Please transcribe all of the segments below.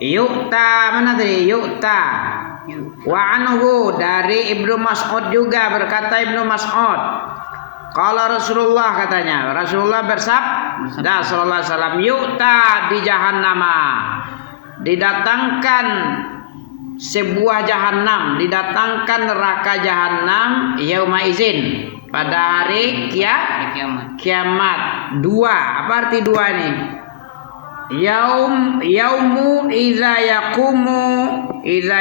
Yu'ta mana tadi? Yu'ta. Wa anhu dari Ibnu Mas'ud juga berkata Ibnu Mas'ud. Qala Rasulullah katanya. Rasulullah bersabda sallallahu alaihi wasallam, yu'ta di jahannama. Didatangkan sebuah jahanam, didatangkan neraka jahanam yauma izin pada hari kiamat. Dua, apa arti dua nih? Yaumu idza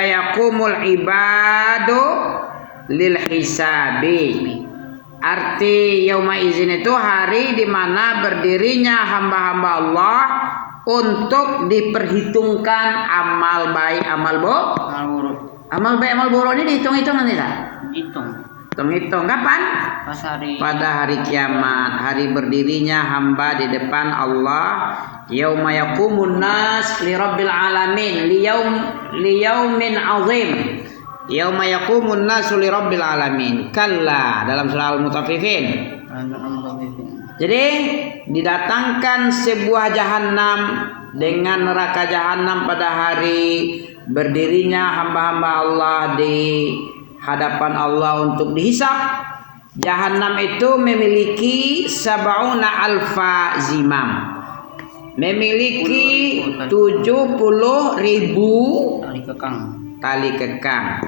yaqumul ibadu lil hisabi. Arti yauma izin itu hari di mana berdirinya hamba-hamba Allah untuk diperhitungkan amal baik, amal baik, amal buruk ini dihitung-hitung nanti tak? Hitung kapan? Pada hari kiamat, hari berdirinya hamba di depan Allah. Yauma yaqumun nas li rabbil alamin liyaumin azim. Yauma yaqumun nas li rabbil alamin. Kalla dalam surah Al-Mutaffifin. Jadi didatangkan sebuah jahanam dengan neraka jahanam pada hari berdirinya hamba-hamba Allah di hadapan Allah untuk dihisab. Jahanam itu memiliki sab'una alfa zimam. Memiliki 70.000 tali kekang.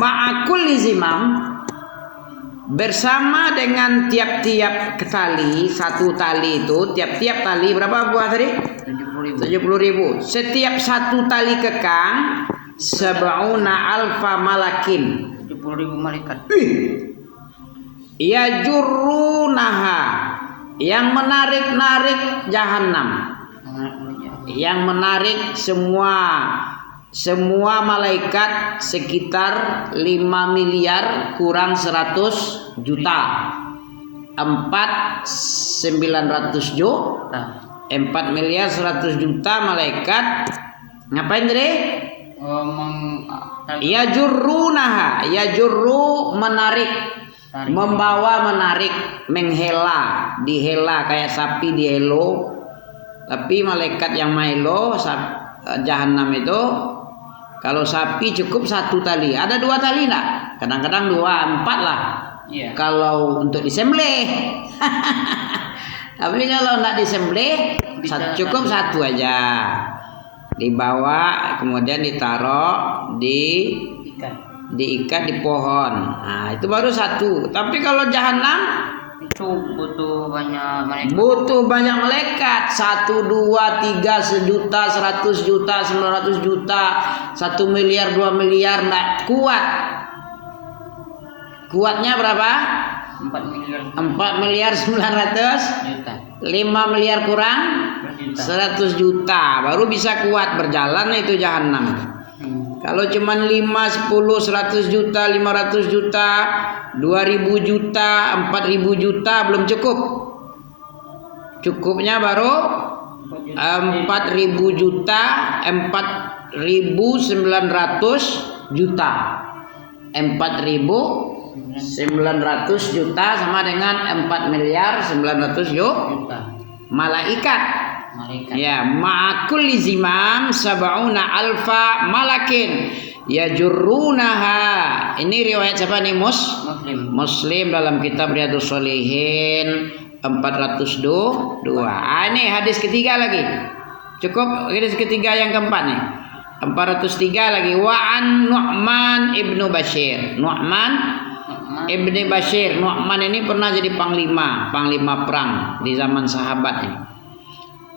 Ma'akulli zimam, bersama dengan tiap-tiap tali, satu tali itu, tiap-tiap tali berapa buah tadi? 70.000. Setiap satu tali kekang sab'una alfa malakin. 70.000 malaikat. Ya jurunaha, yang menarik-narik jahanam. Yang menarik semua malaikat sekitar 5 miliar kurang 100 juta. 4.900 juta. 4 miliar 100 juta malaikat. Ngapain tadi? Ya jurunaha, ya juru menarik, membawa menarik, menghela, dihela kayak sapi dihelo. Tapi malaikat yang mailo jahanam itu, kalau sapi cukup satu tali, ada 2 tali enggak? Kadang-kadang 2, 4 lah. Yeah. Kalau untuk disembelih. Tapi kalau enggak disembelih, cukup satu aja. Dibawa kemudian ditaruh diikat di pohon. Nah, itu baru satu. Tapi kalau jahanam itu butuh banyak malaikat. 1, 2, 3 sejuta, 100 juta, 900 juta, 1 miliar, 2 miliar, enggak kuat. Kuatnya berapa? 4 miliar 900 juta. 5 miliar kurang 100 juta baru bisa kuat berjalan itu jahanam. Kalau cuman 5, 10, 100 juta, 500 juta, 2000 juta, 4000 juta belum cukup. Cukupnya baru 4000 juta, 4900 juta. 4900 juta sama dengan 4 miliar 900 juta. Malaikat. Ya, ma'akulli zimam sab'una alfa malakin yajurrunaha. Ini riwayat siapa nih? Muslim dalam kitab Riyadhus Shalihin 402. Ini hadis ketiga lagi. Cukup hadis ketiga yang keempat nih. 403 lagi. Wa an Nu'man ibnu Bashir. Nu'man ibnu Bashir. Nu'man ini pernah jadi panglima perang di zaman sahabat ini.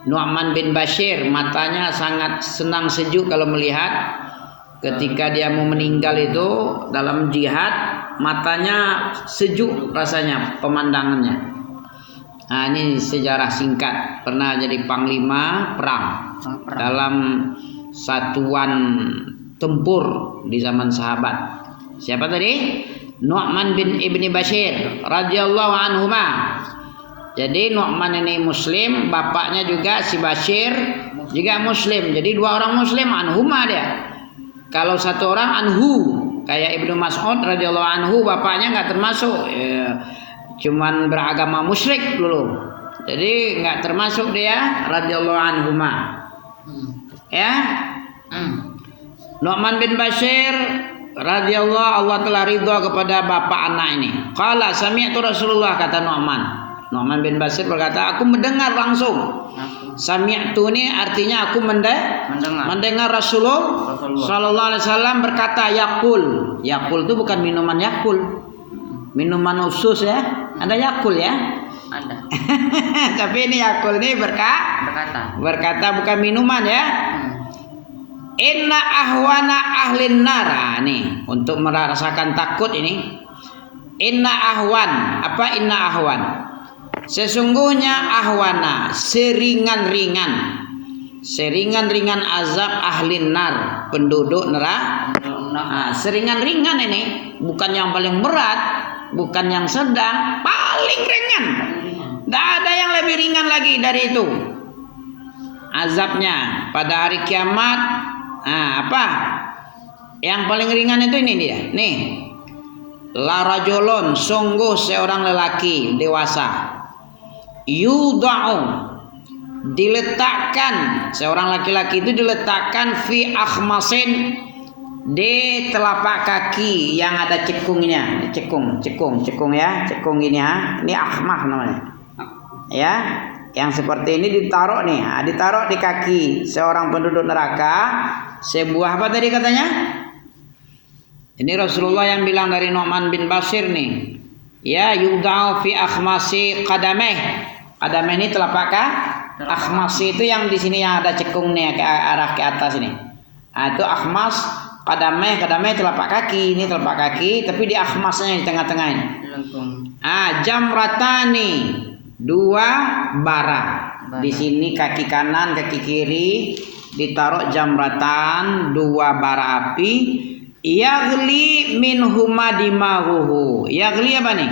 Nu'man bin Bashir matanya sangat senang sejuk kalau melihat ketika dia mau meninggal itu dalam jihad, matanya sejuk rasanya pemandangannya. Nah, ini sejarah singkat, pernah jadi panglima perang dalam satuan tempur di zaman sahabat. Siapa tadi? Nu'man bin Ibni Bashir radhiyallahu anhuma. Jadi Nu'man ini muslim, bapaknya juga si Bashir juga muslim. Jadi 2 orang muslim, anhuma dia. Kalau 1 orang anhu, kayak Ibnu Mas'ud radhiyallahu anhu, bapaknya nggak termasuk, cuman beragama musyrik dulu. Jadi nggak termasuk dia radhiyallahu anhuma. Ya. Nu'man bin Bashir radhiyallahu Allah telah ridha kepada bapak anak ini. Qala sami'tu Rasulullah, kata Nu'man. Nu'man bin Bashir berkata, aku mendengar langsung. Sami'tu ini artinya aku mendengar Rasulullah sallallahu alaihi wasallam berkata, Yakul. Yakul itu bukan minuman Yakul. Minuman usus ya. Ada Yakul ya? Ada. Tapi ini Yakul ini berkata bukan minuman ya. Inna ahwana ahlin nar. Nih, untuk merasakan takut ini. Inna ahwan. Apa inna ahwan? Sesungguhnya ahwana, seringan-ringan azab ahlin nar, penduduk neraka. Nah, seringan-ringan ini, bukan yang paling berat, bukan yang sedang, paling ringan. Tidak ada yang lebih ringan lagi dari itu azabnya pada hari kiamat. Nah, apa? Yang paling ringan itu ini dia. Nih. La rajulun, sungguh seorang lelaki dewasa. Yudau, diletakkan, seorang laki-laki itu diletakkan fi akhmasin, di telapak kaki yang ada cekungnya. Cekung ya. Cekung ini ya. Ini akhmah namanya. Ya. Yang seperti ini ditaruh nih, ditaruh di kaki seorang penduduk neraka. Sebuah apa tadi katanya? Ini Rasulullah yang bilang dari Nu'man bin Bashir nih. Ya, yudau fi akhmasi qadameh. Qadameh ini telapak kaki. Akhmasi itu yang di sini yang ada cekungnya ke arah ke atas ini. Itu akhmas, qadameh telapak kaki. Ini telapak kaki, tapi di akhmasnya di tengah-tengah ini. Jamratani, 2 bara. Di sini kaki kanan, kaki kiri ditaruh jamratan, 2 bara api. Yaghli minhuma dimaghuhu. Yaghli apa nih?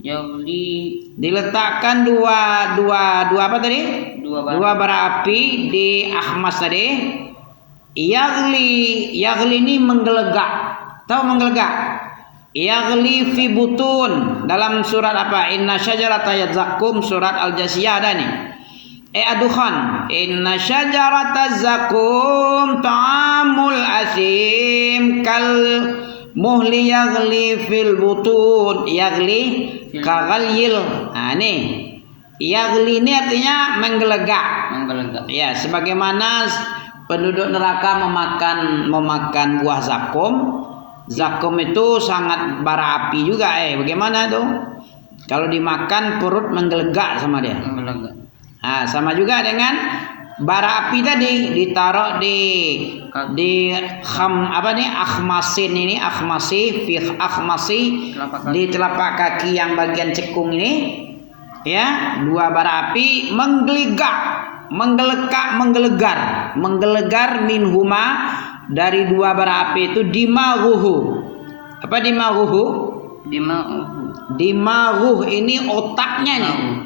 Yaghli diletakkan dua apa tadi? 2 bara api di akhmas tadi. Yaghli ini menggelegak. Tahu menggelegak? Yaghli fi butun. Dalam surat apa? Inna syajarata zakum, surat Al-Jasiyah ada nih. Adukhan. Inna syajarata zakum ta'amul asim kal muhli yaghli fil butun. Yaghli kaghalyil. Nah ini yaghli ini artinya menggelegak. Ya, sebagaimana penduduk neraka memakan buah zakum. Zakum itu sangat bara api juga. Bagaimana tuh? Kalau dimakan perut menggelegak sama dia. Nah, sama juga dengan bara api tadi ditaruh di akhmasin ini, akhmasi di telapak kaki yang bagian cekung ini ya, 2 bara api menggelegar minhuma, dari 2 bara api itu dimaghuhu. Apa dimaghuhu? Dimaghuh ini otaknya nih.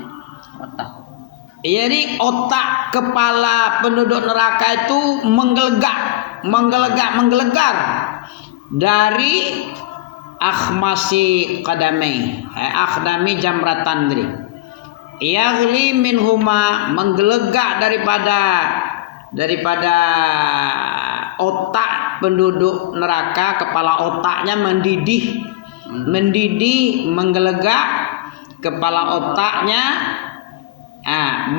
Jadi otak kepala penduduk neraka itu menggelegar dari akhmasi qadamai, akhdami jamratan tadi. Yaghli minhuma, menggelegak daripada otak penduduk neraka, kepala otaknya mendidih, menggelegak kepala otaknya.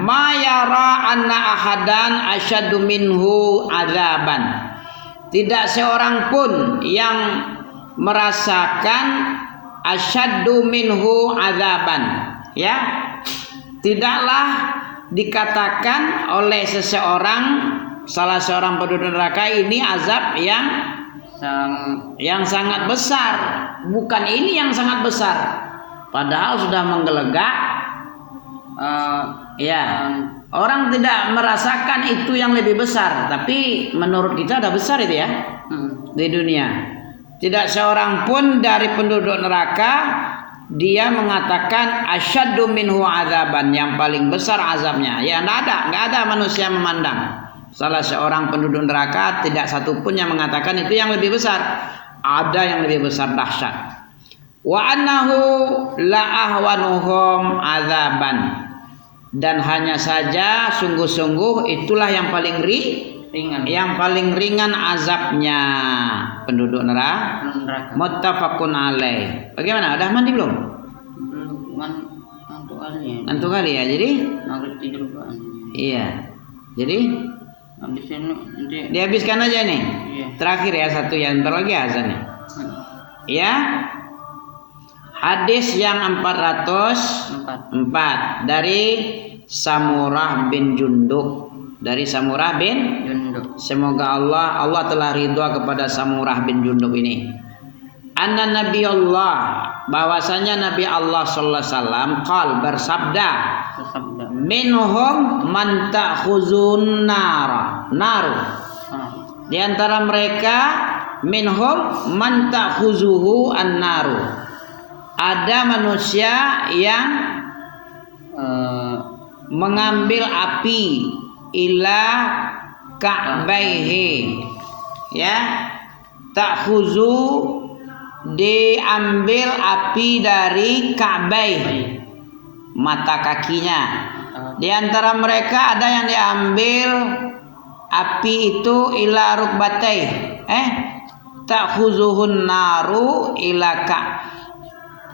Ma yara anna ahadan asyaddu minhu azaban. Tidak seorang pun yang merasakan asyaddu minhu azaban. Ya, tidaklah dikatakan oleh salah seorang penduduk neraka ini azab yang sangat besar. Bukan ini yang sangat besar, padahal sudah menggelegak. Orang tidak merasakan itu yang lebih besar, tapi menurut kita ada besar itu ya di dunia. Tidak seorang pun dari penduduk neraka dia mengatakan asyaddu minhu azaban, yang paling besar azabnya. Ya, enggak ada manusia memandang salah seorang penduduk neraka, tidak satu pun yang mengatakan itu yang lebih besar. Ada yang lebih besar dahsyat. Wa annahu la ahwanuhum azaban, dan hanya saja sungguh-sungguh itulah yang paling ringan. Yang paling ringan azabnya penduduk neraka. Neraka. Muttafaqun alaih. Bagaimana? Udah mandi belum? Belum ngantuk kali ya. Ngantuk kali ya. Jadi Maghrib tidur kan. iya. Jadi Habis ini nanti. dihabiskan aja nih. Iya. Terakhir ya satu yang ntar lagi azan nih. Ya. Hadis yang 404 dari Samurah bin Jundub. Dari Samurah bin Jundub. Semoga Allah telah ridha kepada Samurah bin Jundub ini. Anna Nabi Allah, bahwasanya Nabi Allah sallallahu alaihi wasallam bersabda, minhum man ta'khuzun naru. Di antara mereka minhum man ta'khuzuhu an-naru. Ada manusia yang mengambil api ila ka'baihi, ya, ta'khuzu diambil api dari ka'bai, mata kakinya. Di antara mereka ada yang diambil api itu ila rukbatai, ta'khuzuhun naru ila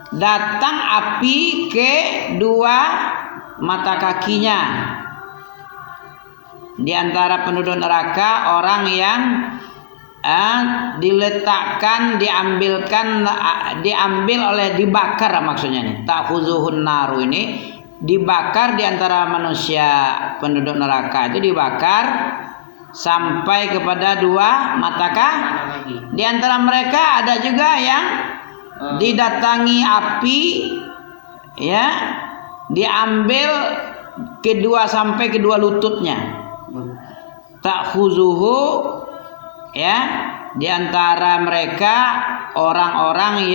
datang api ke dua mata kakinya. Di antara penduduk neraka orang yang dibakar, maksudnya nih. Ta'khuzuhun naru ini dibakar. Di antara manusia penduduk neraka itu dibakar sampai kepada dua mata kaki. Di antara mereka ada juga yang didatangi api, ya, diambil sampai kedua lututnya. Ta'khuzuhu, ya, di antara mereka orang-orang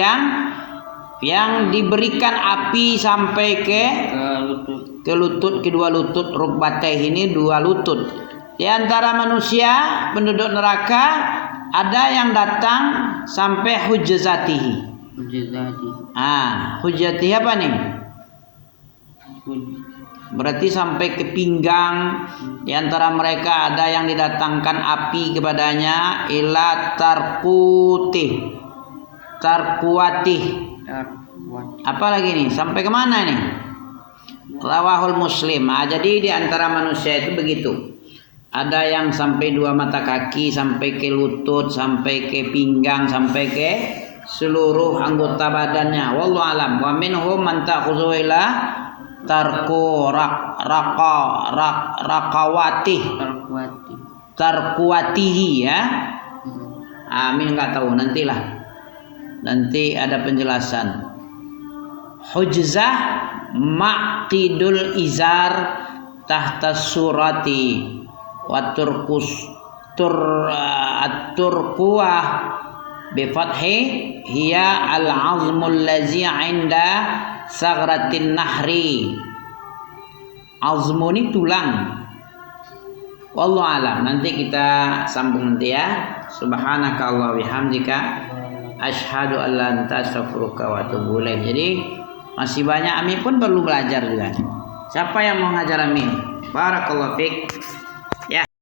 yang diberikan api sampai ke lutut, kedua lutut, rukbateh ini dua lutut. Di antara manusia penduduk neraka ada yang datang sampai hujzatihi. Hujzatihi apa nih? Berarti sampai ke pinggang. Di antara mereka ada yang didatangkan api kepadanya ila tarkuwatih. Apa lagi nih? Sampai kemana nih? Rawahul Muslim. Jadi di antara manusia itu begitu. Ada yang sampai dua mata kaki, sampai ke lutut, sampai ke pinggang, sampai ke seluruh anggota badannya. Wallahu alam. Wa minhum man ta'khudhu ila tarkuwatihi, ya. Amin, nggak tahu, nantilah. Nanti ada penjelasan. Hujzah maqidul izar tahta surati wa turkuwah bi fathi hiya al-azmul ladzi 'inda saghratin nahri. Azmu ini tulang. Wallahu alam. Nanti kita sambung nanti ya. Subhanaka Allah bihamdika asyhadu an la ilaha illa anta astaghfiruka wa atubu ilaik. Jadi masih banyak, Amin pun perlu belajar juga. Siapa yang mau ngajar Amin? Barakallahu fiik.